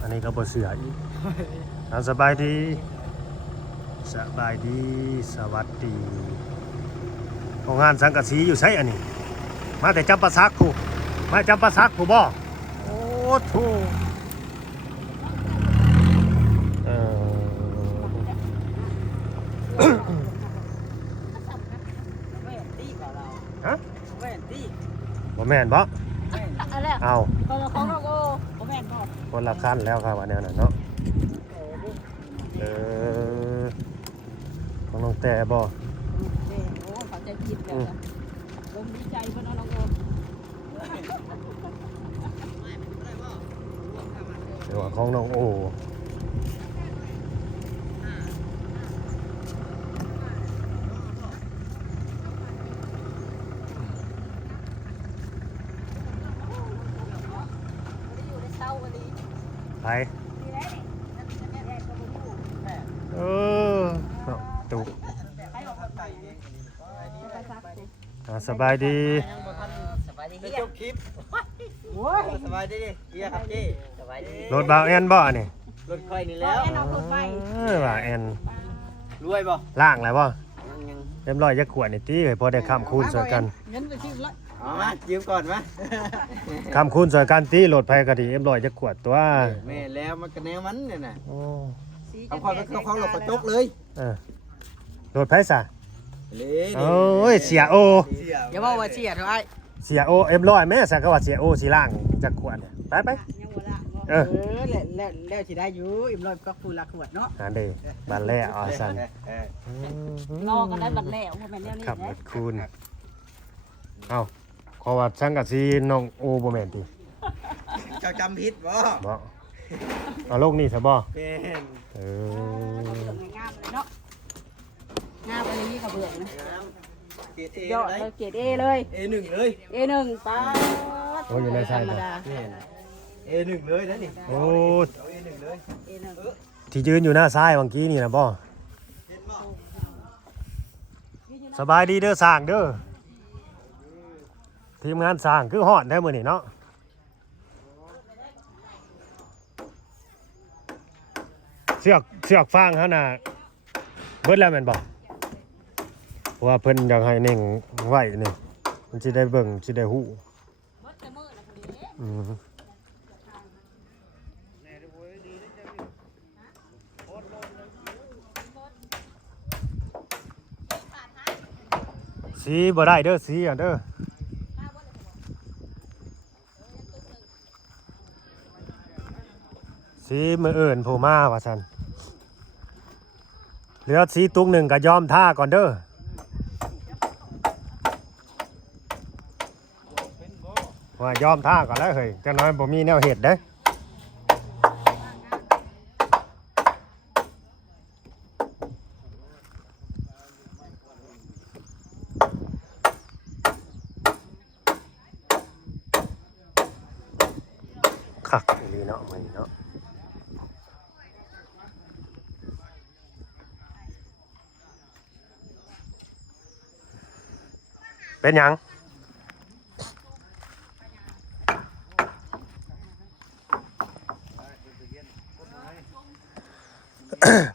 อันนี้ก็บ่เสืออีกสบายดีสวัสดีโรงงานสังกะสีอยู่ไสอันนี้มาแต่จำปาสักผู้มาจำปาสักผู้บ่โอ้โธ่ฮะบ่แม่นบ่เอาของเราบ่แม่นบ่คนละขั้นแล้วครับอันนี้น่ะเนาะของน้องแต่บ่โอ้เขาใจผิดแล้วลมดีใจเพิ่นเอาน้องโอเดี๋ยวของน้องโอไปตุกสบายดีจบคลิปสบายดีเฮียครับพี่สบายดีรถบ่าวแอนบ่นี่รถค่อยนี่แล้วบ่าวแอนรวยบ่ล่างแล้วบ่เรียบร้อยจะขวดนี่ตีพอได้ข้ามคูณสวยกันเงินไปชิมละมายืมก่อนมาข้ามคูณสวยกันตีรถไผก็ดีเรียบร้อยจะขวดตัวแม่แล้วมันก็แนวมันเนี่ยน่ะโอ้เอาความเป็นของเราก็จกเลยรถไผซะโอ้ยเสียโออย่าบอกว่าเสียเท่าไอ้เสียโอเรียบร้อยแม่สักก็ว่าเสียโอสิล่างจะขวดเนี่ยไปยังบ่ละแล้วสิได้อยู่อิ่มร้อยก็ฟูละขวดเนาะเด้บัดแล้วอ๋อซั่นรอกันได้บัดแล้วบ่แม่นแนวนี้ครับคูณเอ้าขอว่าสังกะสีน้องโอบ่แม่นติเจ้าจำผิดบ่เอาโลกนี้ซะบ่เป็นงามเลยเนาะงามอันนี้กระเบื้องนะยอดเลยเกรด A เลย A1 เลย A1 ป้าโอ้อยู่ในไซส์ ธรรมดา A1 เลยนะนี่โอ้ A1 เลย A1 ที่ยืนอยู่หน้าซ้ายเมื่อกี้นี่นะบ่สบายดีเด้อสร้างเด้อทีมงานสร้างคือฮอดได้มื้อนี้เนาะเสือกฟางเฮาน่ะเบิดแล้วแม่นบ่เพราะว่าเพิ่นอยากให้เน่งไว้นี่มันสิได้เบิ่งสิได้ฮู้สีบ่ได้เด้อสีอ่ะเด้อสีมืออื่นผู้มาว่าซั่นเหลือสีตุกหนึ่งก็ยอมท่าก่อนเด้อว่ายอมท่าก่อนแล้วเฮ้ยจังน้อยบ่มีแนวเฮ็ดเด้คักอีหลีเนาะมื้อนี้เนาะเป็นหยัง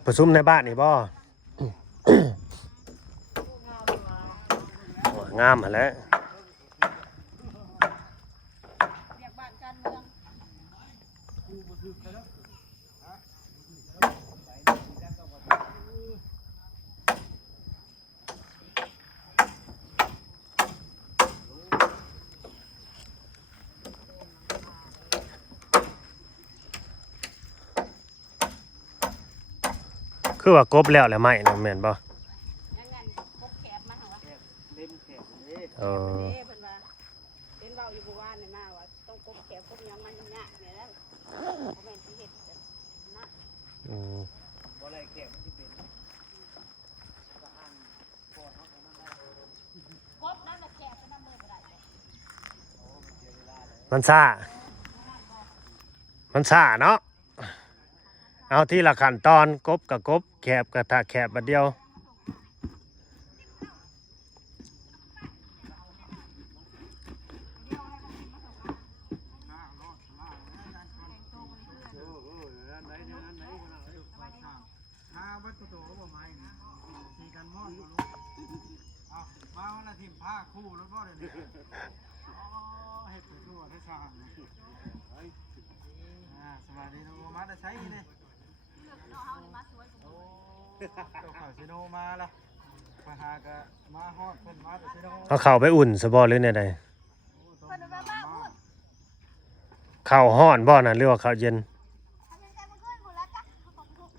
ประชุมในบ้านนี่บ่งามหั่นแหละคือว่ากบแล้วแหละไหมนะแม่นบ่เออเป็นเบาอยู่บ้านนี่มาว่าต้องกบแขกกบยังมันยากเนี่ยแล้วบ่แม่นสิเฮ็ดนะบ่ได้แขกมันสิเป็นกบนั่นน่ะแขกไปนำเลยบ่ได้มันซ่าเนาะเอาที่ละขั้นตอนกบกับกบแคบกับถ้าแคบบัดเดียว ดตัวก็บ่ไม้นี่สีกันมอดบ่รู้เอามาวันละทีมผ้าคู่รถบ่ได้เนี่ยอ๋อเฮ็ดตัวได้สร้างสวัสดีน้องมาได้ใช้นี่โอ้ตัวข่าวซิโนมาละมาหากะมาฮอดเพิ่นมาแต่ซิโน เอาเข้าไปอุ่นซะบ่หรือแนวใดข้าวฮ้อนบ่น่ะหรือว่าข้าวเย็น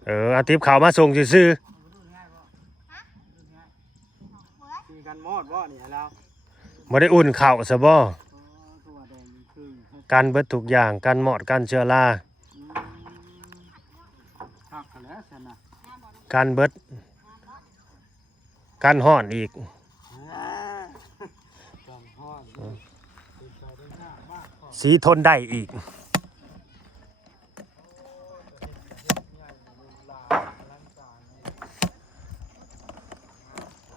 เอาติ๊บข้าวมาส่งซื่อ สีกันมอดบ่นี่ให้เรา ๆบ่ได้อุ่นข้าวซะบ่ ตัวแดงคือ กันเบิดทุกอย่างกันหมอดกันเชื้อรา คักแล้วซั่นน่ะ กันเบิดกันฮ้อนอีก จอมฮอดเป็นชาวได้ยากมาก สีทนได้อีก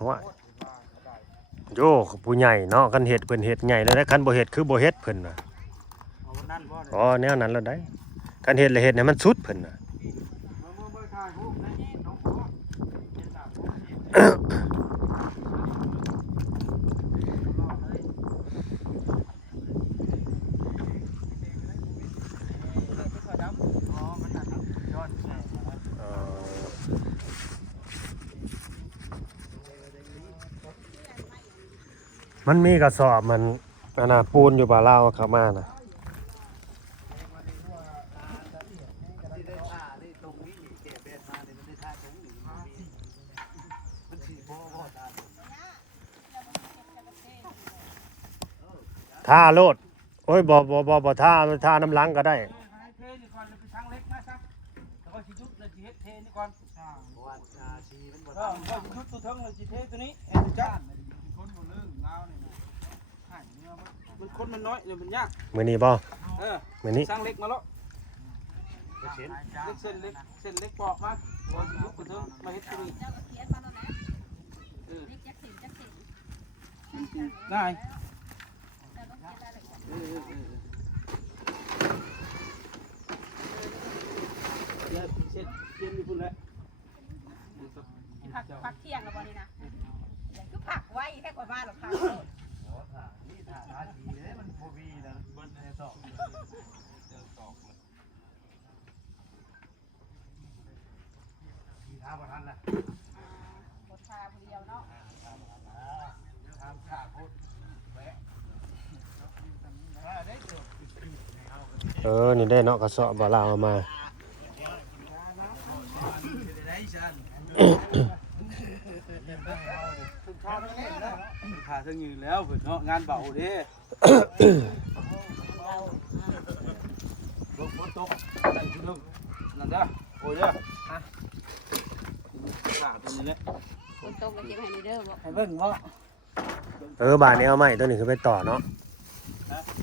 ว่าโยผู้ใหญ่เนาะกันเฮ็ดเพิ่นเฮ็ดใหญ่แล้วได้คันบ่เฮ็ดคือบ่เฮ็ดเพิ่นน่ะ เอาวันนั้นบ่ อ๋อแนวนั้นแล้วได้กันเฮ็ดแล้วเฮ็ดให้มันสุดเพิ่นน่ะ บ่ถ่ายรูปนะน้องพ่อเฮ็ดตามอ๋อมันน่ะยอดแซ่ มันมีกระสอบมันอันน่ะปูนอยู่บ่าลาวเข้ามาน่ะท่าโลดโอ้ยบ่ท่าน้ำหลังก็ได้ เทนี่ก่อนแล้วไปทางเล็กมาซะแล้วก็สิยุดแล้วสิเฮ็ดเทนี่ก่อนเพราะว่าชีมันบ่ทันก็สิยุดตัวเทิงแล้วสิเทตัวนี้เฮ็ดจ้าคนบ่เรื่องลาวนี่นะให้เนื้อมันคนมันน้อยเดี๋ยวมันยาก มื้อนี้บ่ มื้อนี้ สร้างเล็กมาแล้วเล็กเส้นเล็กปอกมาบ่สิยุดตัวเทิงมาเฮ็ดตัวนี้ เจ้าก็เขียนมาแล้วนะเล็กจักสิจักสิ ได้ แต่ต้องเขียนได้เลย เดี๋ยวเสร็จเย็นอยู่พุ่นแล้ว ผักเที่ยงแล้วบ่นี่นะคือผักไว้แค่กว่าบ้านหรอกค่ะ บทชาผู้เดียวเนาะ นี่ได้เนาะกระสอบบ่าลาวเอามา ขาทั้งยืนแล้วเพิ่นเนาะงานเบาเด้ลงฝนตกนั่นคือลงนั่นเด้อโอ้ยเด้อฮะขาตัวนี้แหละ คนตกแล้วเก็บให้ในเด้อบ่ ให้เบิ่งบ่ บาทนี้เอาไม้ตัวนี้ขึ้นไปต่อเนาะ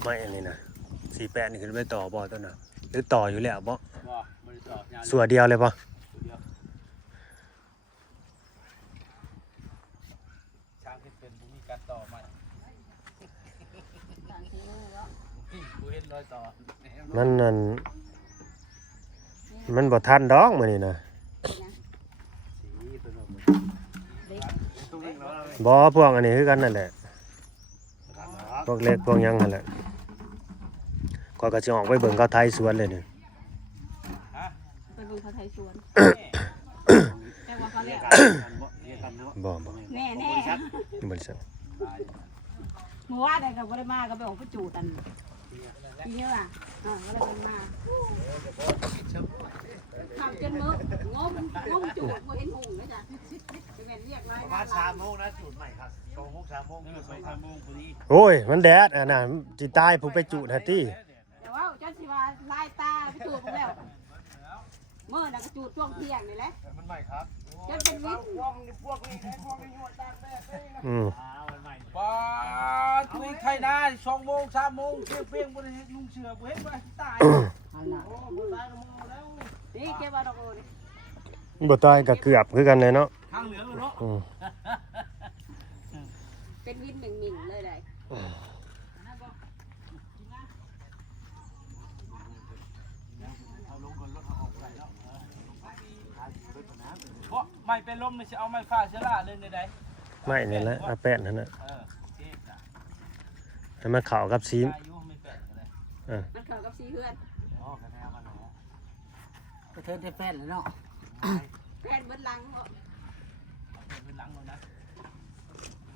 ไม้อันนี้นะ48นี่ขึ้นไปต่อบ่ตัวน่ะหรือต่ออยู่แล้วบ่ บ่ได้ตอบงาน ส่วนเดียวเลยบ่ ช้างเป็นบ่มีการต่อใหม่ ต่างที่นู่นเนาะ บ่เห็นรอยต่อ มันนั่นมันบ่ทันดอกมื้อนี้นะ สีเพิ่นว่า เล็ก ตรงนี้เนาะ บ่พวกอันนี้คือกันนั่นแหละพวกเล็กพวกหยังนั่นแหละก็สิออกไปเบิ่งเขาไทยสวนเลยนี่ ไปเบิ่งเขาไทยสวนแต่ว่าเขาเรียก บ่ แน่แน่ บริษัท เมื่อวานเนี่ยก็บ่ได้มาก็ไปออกไปจูตันทีนี้ว่ะก็เลยเป็นมาทำจนมื้องมจูดบ่เห็นหุ่งเลยจ้ะจะเป็นเรียกร้อย ประมาณ3 โมงนะจุดใหม่ครับ2 โมง 3 โมงคือ2 3 โมงพอดี โอ้ยมันแดดน่ะสิตายผู้ไปจุหั่นติ แต่ว่าเจ้าสิว่าลายตาไปจูดผมแล้วเมื่อน่ะก็จูดช่วงเที่ยงนี่แหละ มันใหม่ครับ จนเป็นวิน พวกนี้อยู่ตากแดดเด้นะ มันใหม่ ป้าทุยไข่นา2 โมง 3 โมงเปรี้ยงบ่ได้เฮ็ดลุงเสือบ่เห็นว่าสิตายโอ้บ่ตายก็มองแล้ว นี่เก็บเอาดอกโอนี่ บ่ตายก็เกือบคือกันเลยเนาะ ทางเหลืองเนาะ เป็นวินหมิ่งๆเลยได้ เพราะ ม้เป็นลมนี่สิเอาไม้ฟ้าเชื้อราเลยในใด ไม่นี่แหละเอาแป้นนั่นน่ะ เทพจ้ะ ให้มันเข้ากับสี อายุไม่แปดก็ได้ มันเข้ากับสีเพื่อน อ๋อคะแนนมันนะ กระเทินได้แฟนแล้วเนาะ แฟนเบิดหลังบ่ เป็นหลังเลยนะ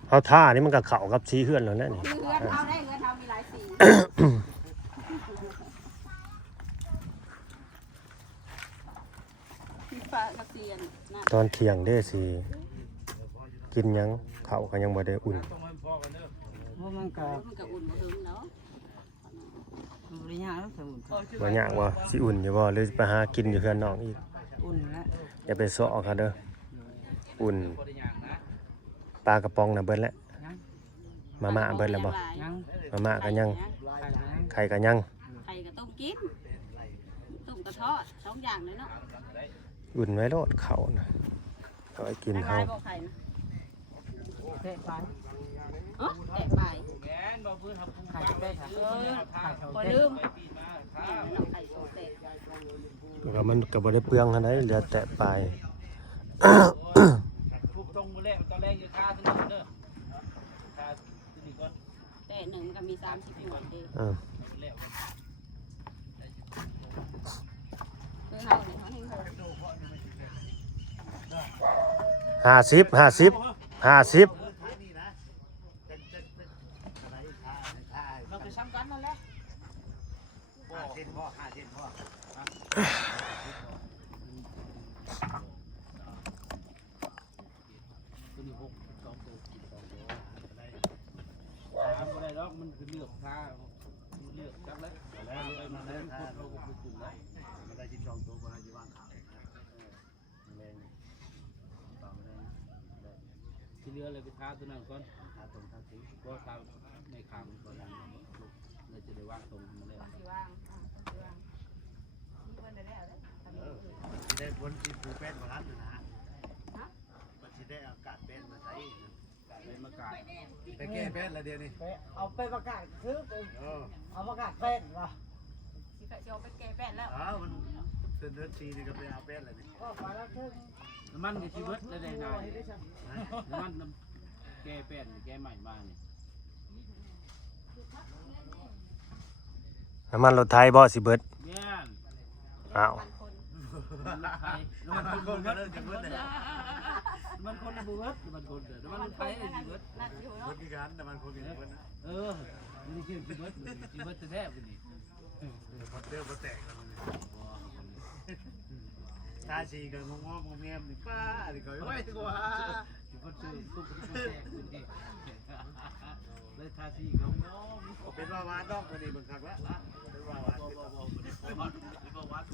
เอาท่านี่มันก็เข้ากับสีเฮือนแล้วแหละนี่ สีเพื่อนเอาได้เพื่อนเอามีหลายสีสีฟ้ากับสีอันนั่น ตอนเที่ยงเด้สิกินหยังข้าวก็ยังบ่ได้อุ่น ต้องให้พ่อกันเด้อ ว่ามันก็ มันก็อุ่นบ่ถึงเนาะ มันบ่ได้ยากแล้วสมุนไพร บ่ยากว่าสิอุ่นอยู่บ่หรือไปหากินอยู่เฮือนน้องอีก อุ่นแล้ว อย่าไปซ้อเขาเด้ออุ่น บ่ได้ย่างนะ ปลากระป๋องน่ะเบิดแล้ว ยัง มาม่าเบิดแล้วบ่ ยัง มาม่าก็ยัง ไข่ก็ยัง ไข่ก็ยัง ไข่ก็ต้มกินต้มกระทอดสองอย่างเลยเนาะ อุ่นไว้โลดเขาน่ะเอาไว้กิน ละ เฮา ลายบ่ไข่นะ เทไป เอ้อแตกไป แกนบ่พื้นครับ ไข่จะได้ค่ะ บ่ลืม ไปปีมา แม่มันเอาไข่โซแตก แล้วก็มันก็บ่ได้เปลืองหันใดเหลือแต่ปลาย ทุบตรงมื้อแรกตอนแรกอยู่ค่าตัวนี้เด้อค่าตัวนี้ก่อน แต่หนึ่งมันก็มี30หน่วยเด้ เออ มื้อแรกก่อน คือเฮาเนี่ยเขาให้โห50 มันก็ซ้ำกันนั่นแหละตัวนี้6 2ตัว2ตัวทำบ่ได้ดอกมันคือเลือกค่ามันเลือกจักแล้วแล้วมันแล้วเราก็ไปจุ่มแล้ว มันได้12ตัวบ่ได้สิวางขายแม่นต่อแม่น ที่เหลือเลยไปท้าตัวนั้นก่อน หาตรงทางสี ก็ทำในขามก่อนเราจะได้วางตรงมาเลย สิวางสิวางนี่เพิ่นได้แล้วเด้ทำนี่ สิได้ผลสิปูเป็นบ่ทันนะฮะมันสิได้อากาศเป็นมาใช้ เลยมากาด ไปแก้เป็นละเดี๋ยวนี้ เอาไปประกาศซื้อ เอาประกาศเป็นวะ สิเอาไปแก้แป้นแล้ว มันเดือน4นี่ก็ไปเอาเป็นแล้วนี่ ก็มาแล้วถึง น้ำมันกับชีวิตได้ได้นานน้ำมันแก้แป้นแก้ใหม่บ้านนี่ น้ำมันรถไทยบ่สิเบิด เนี่ย อ้าว มันคน มันไทยน้ำมันคนเบิดมันคนบูเบิดมันคนเด้อน้ำมันไทยเลยชีวิต นั่นอยู่เนาะ คนพิการแต่มันคนพิการ นี่คือชีวิตชีวิตแท้ๆพอดี คนเดียวบ่แตกแล้วมันตาสีก็งงๆแงมนี่ป้านี่ก็ไว้กว่า ชีวิตชื่อตุ๊กตุ๊กแท้พอดีเลยทาสีเขาโน้ม เป็นว่าวานดอกก็นี่เบิ่งคักแล้วเป็นว่าวาน วัด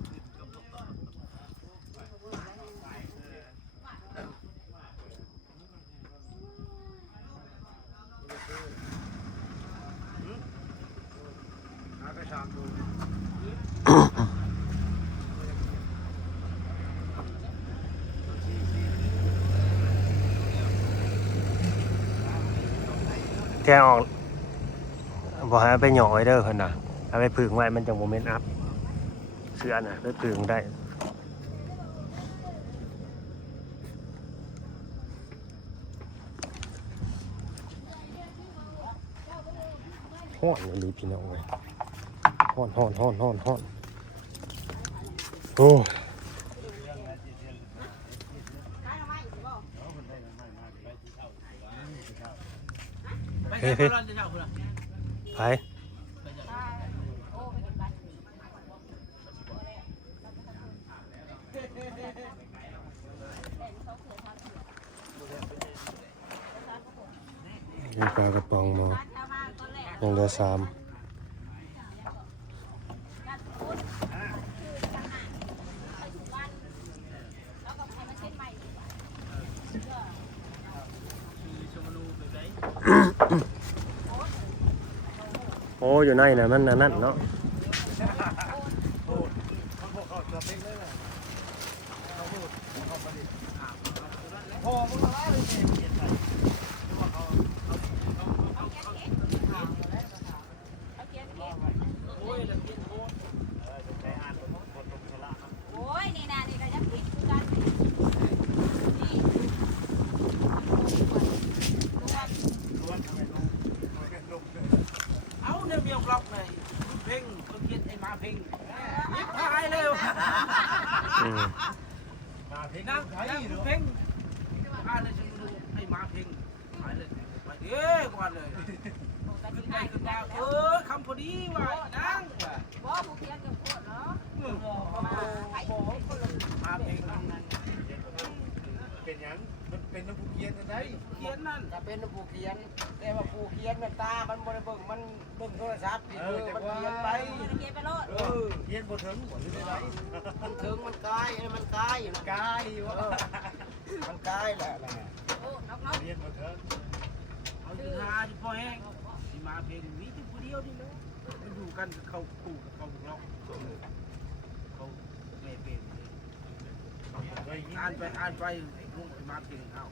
หากระชากดูแกออกบอกให้เอาไปหย่อยเด้อเพิ่นน่ะเอาไปผึ่งไว้มันจังบ่แม่นอัพเสื้อน่ะไปผึ่งได้ฮ้อนเลยพี่น้องเว้ยฮ้อนโอ้ ไปแค่ร้อนจะเช่าคุณล่ะ ไปมีปลากระป๋องหมอยังเหลือ3โอ้อยู่ในน่ะมันอันนั่นเนาะ อืม นั่งเพ่งอ่านเลยฉันดูให้มาเพ่งไปเลยไปเด้ก่อนเลยขึ้นไปขึ้นมาคำพอดีว่านั่ง บ่ผู้เขียนกับพวกเนาะไอ้คนละ มาเพ่งนั่ง เป็นหยังมันเป็นน้ำผู้เขียนได้ เขียนนั่น ก็เป็นผู้เขียนแต่ว่าผู้เขียนมันตามันบ่ได้เบิ่งมันเบิ่งโทรศัพท์มันเขียนไป เขียนไปโลด เขียนบ่ถึงบ่ได้ไร มันถึงมันกายมันกาย กายว่า มันกายแหละ โอ้น้อง เรียนบ่ถึง เอาถึงหาที่พอแห้งที่มาเพ่งมีที่ผู้เดียวนี่เลยมันอยู่กันเขาคู่เขาบุกล็อกเขาไม่เป็นอ่านไปลุงมาเพ่งเอา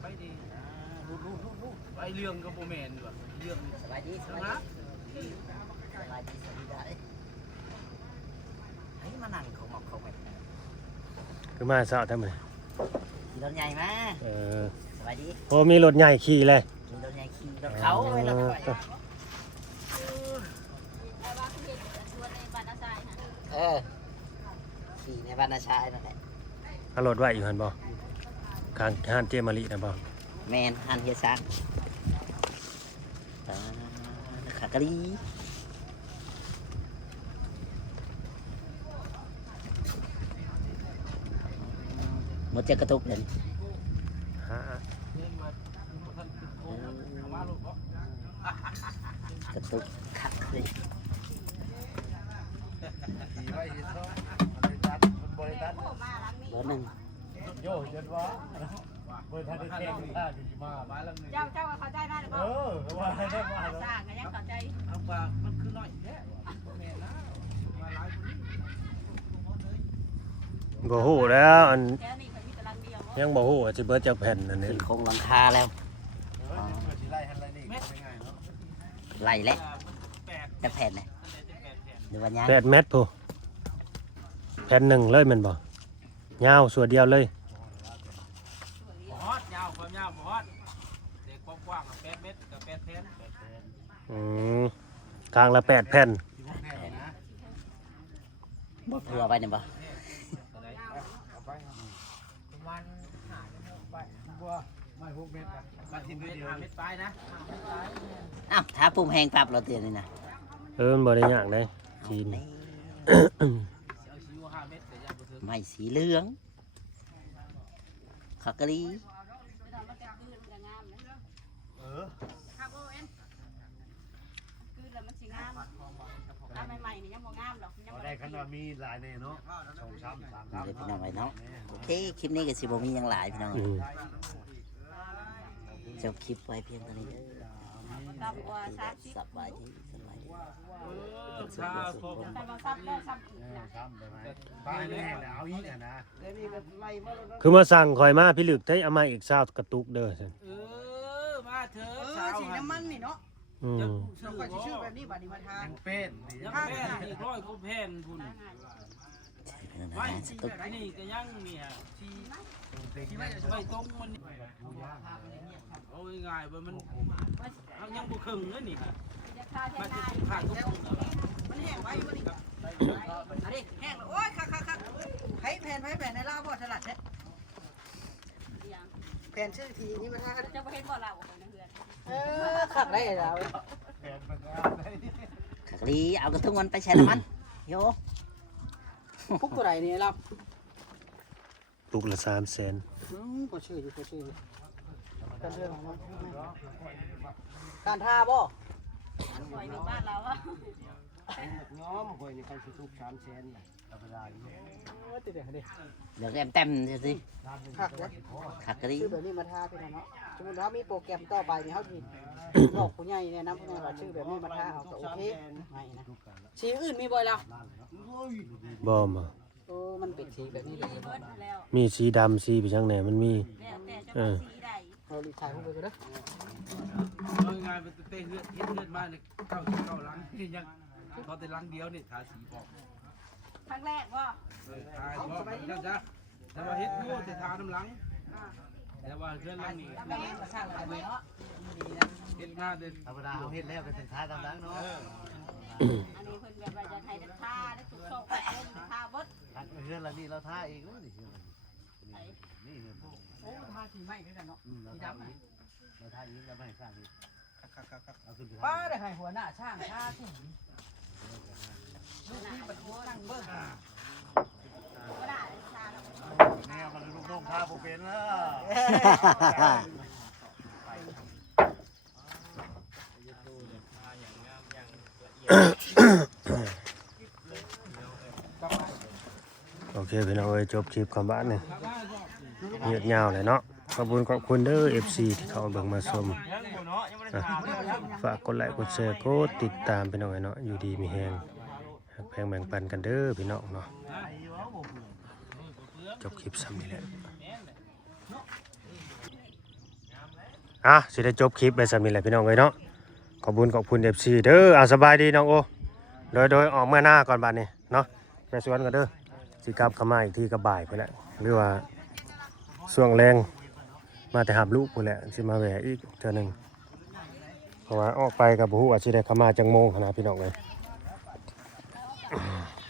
ไปดีไปเรื่องกับโบแมนอยู่เรื่อง สบายดีสบาย นะ ดีสบายดีสบายดีเฮ้ยมานั่งเขาหมอกเขาไป คือมาเช้าทำไม ขี่รถใหญ่มา เออ สบายดี โอ้มีรถใหญ่ขี่เลย ขี่รถใหญ่ขี่รถเขาไม่รถไฟ ๆแต่ว่าผู้เขียนชวนในบ้านอาศัยฮะ ขี่ในบ้านนาชายนั่นแหละ เอารถไว้อยู่หันบ่ข้างห้านเจมารีนะบ่ แมนฮันเฮียซักขากะลีหมดจะกระตุกเลย ฮะ กระตุกขักเลย ขี่ไว้ที่ท้องบริษัท โอ้มาหลังนี้ รถหนึ่ง โยเย็นว่าบริษัทได้แข่งท่าดีมาก มาแล้วหนึ่ง เจ้าเข้าใจได้หรือเป เอ ล่า อว่าได้มา สร้างก็ยังเข้าใจ เอาปากมันคือน้อยแค่แม่นะมาหลายคนนี้ บ่ฮู้แล้วอัน แค่นี้มันมีแต่ลังเดียว ยังบ่ฮู้ว่าสิเบิดจักแผ่นนั่นนี่ ขึ้นโครงหลังคาแล้ว สิไล่หันไล่นี่ง่ายเนาะ ไหลแล้ว แปด จะแผ่นเลย 8 หรือว่ายัง 8 เมตรพูแผ่นหนึ่งเลยแม่นบ่ยาวส่วนเดียวเลย ฮอดยาวความยาวฮอดเด็กกว้างๆ8 เมตรกับ8 แผ่น อืมกลางละ8 แผ่น บ่เผื่อไปเนี่ยบ่ ไม่พวกเม็ด มา10 เมตร5 เมตรปลายนะ อ้าวถ้าปุ่มแหงปรับเราเตือนนี่นะ มันบ่ได้ยากเลยจีน นี่ เอาชิว5 เมตรแต่ยังบ่ถึง ไม่สีเหลืองขากะลี เออ ครับโอ้เอ็นคือแล้วมันสิงามถ้าใหม่ๆนี่ยังบ่งามหรอกยัง พอ บ่ ได้ ได้ ขนาดมีหลายแน่เนาะ2 3 3 นี่เลยพี่น้องไว้เนาะโอเคคลิปนี้ก็สิบ่มีหยังหลายพี่น้อง อืม จบคลิปไว้เพียงเท่านี้เด้อ ตามว่า30 สบายดีสบายดี ถ้าพบ แต่บ่ซ้ำแล้วซ้ำอีกนะ 3ไปไหมไปแน่แล้วเอาอีกนะ คือมาสั่งคอยมาพี่ลึกได้เอามาอีก20กระตุกเด้อซั่น มาเถอะ สีน้ำมันนี่เนาะ อืม เราก็สิชื่อแบบนี้บัดนี้มาทา ยังเป็น ยังแพนอีก100ก็แพนพุ่น ไว้ที่นี่ก็ยังมีฮะที่ไม่ตรงมันเอาง่ายๆว่ามันยังบ่ครึ่งเลยนี่ จะทาแท มัน น จะ ได้ ขาดทุกคน มันแห้งไว้อยู่นี่อันนี้แห้งแล้วโอ้ยคักไผแผ่นในลาวบ่ถนัดเด้ อย่าง แผ่นชื่อทีนี่มาทา จะบ่เห็นบ่เราของในเฮือน คักได้แล้ว แผ่นมัน ขากะลีเอากระทุ่งมันไปใช้น้ำมันโย พุกตัวใดนี่รับ ตุกละ300,000 บ่ชื่ออยู่บ่ชื่ออยู่กันเรื่องของมันการทาบ่ ปล่อยในบ้านเราอะ น้อมหอยนี่เขาสิทุก300,000ธรรมดา โอ้ยติดเด้อ เดี๋ยวเต็มๆสิ คักเด้อ ขากะลี ชื่อแบบนี้มาทาพี่น้องเนาะสมมุติว่ามีโปรแกรมต่อไปนี่เฮาสิบอกผู้ใหญ่แนะนำผู้ใหญ่ว่าชื่อแบบนี้มาทาเอาก็โอเคไม่นะสีอื่นมีบ่ล่ะ บ่มา โอ้มันเป็นสีแบบนี้เลย เบิดแล้ว มีสีดำสีไปจังไหนมันมี แล้วแต่จะเอาสีใด เราดีถ่ายรูปไปก็ได้ เอาง่ายๆมันเตะเลือดมาเนี่ยเข้าหลังนี่ยังเขาแต่หลังเดียวนี่ทาสีบอก ครั้งแรกว่า ทาบอกนั่นจ้ะแต่ว่าเฮ็ดโม่แต่ทาน้ำหลังแต่ว่าเพื่อนหลังนี่ แม่มาสร้างอะไรเนาะ เฮ็ดงานเดิน ธรรมดาเอาเฮ็ดแล้วเป็นสินค้าตามนั้นเนาะ อันนี้เพิ่นแบบว่าจะให้ทาได้ถูกส่งไปทาเบิด ถ้า พื่อนละนี่เราท่าเองเลยนี่นี่ โอ้ทาสีไหม้คือกันเนาะ เราท่าเองเราท่าเองเราไม่ให้สร้างนี่เอาขึ้นไป ป้า ท่า ได้ให้หัวหน้าช่างท่าสีลูกที่บัดนี้นั่งเบิ่ง ก็ได้ชาแล้ว เนี่ยมันลูกน้องท่าผมเป็นแล้ว โอเคพี่น้องเอ้ยจบคลิปคำบ้านนี่เงียบยาวเลยเนาะขอบคุณเด้อ FC ที่เข้าเบิ่งมาชมฝากกดไลค์กดแชร์กดติดตามพี่น้องเอ้ยเนาะอยู่ดีมีแฮงแพงแบ่งปันกันเด้อพี่น้องเนาะจบคลิปซ้ำนี่แหละสิได้จบคลิปไปซ้ำนี่แหละพี่น้องเอ้ยเนาะขอบคุณ FC เด้อสบายดีน้องโอโดยออกเมื่อหน้าก่อนบัดนี้เนาะไปสวนกันเด้อสิกลับเข้ามาอีกทีก็บ่ายพุ่นแหละหรือว่าช่วงแรงมาแต่หับลูกพุ่นแหละสิมาแหวะอีกเทื่อนึงเพราะว่าออกไปกับบ่ฮู้ว่าสิได้เข้ามาจังโมงขนาดพี่น้องเอ้ย